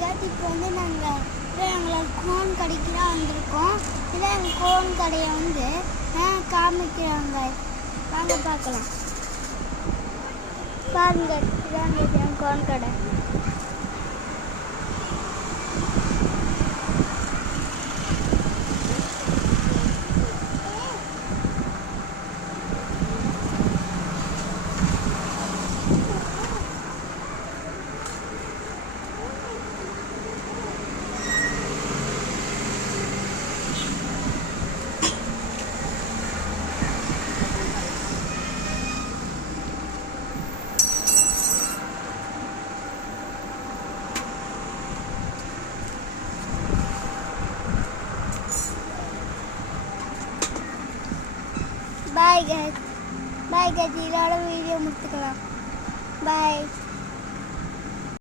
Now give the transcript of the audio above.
கேட்டு இப்போ வந்து நாங்கள் எங்களை கோன் கடைக்கு தான் வந்திருக்கோம். இதான் எங்கள் கோன் கடையை வந்து காமிக்கிறாங்க. வாங்க பார்க்கலாம். பாருங்க, இதாங்க என் கோன் கடை. Bye guys. Bye guys. இதோட வீடியோ முடிச்சுக்கலாம். Bye.